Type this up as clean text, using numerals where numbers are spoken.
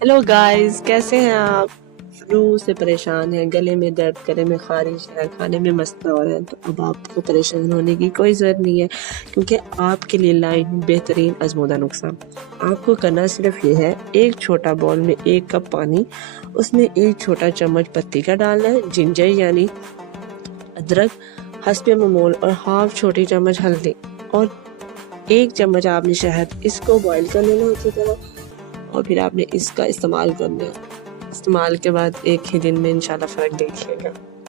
Hello guys, कैसे हैं आप? फ्लू से परेशान हैं, गले में दर्द, गले में खारिश है, खाने में मसला हो रहा है, तो अब आपको परेशान होने की कोई ज़रूरत नहीं है, क्योंकि आपके लिए लाई हूँ बेहतरीन आजमूदा नुस्खा। आपको करना सिर्फ ये है, एक छोटा बाउल में 1 कप पानी, उसमें 1 छोटा चम्मच पत्ती का डालना है, जिंजर यानी अदरक हस्बे मामूल, और हाफ छोटी चम्मच हल्दी, और 1 चम्मच आपने शहद। इसको बॉईल कर लेना अच्छी तरह, और फिर आपने इसका इस्तेमाल करना है। इस्तेमाल के बाद एक ही दिन में इंशाल्लाह फ़र्क देखिएगा।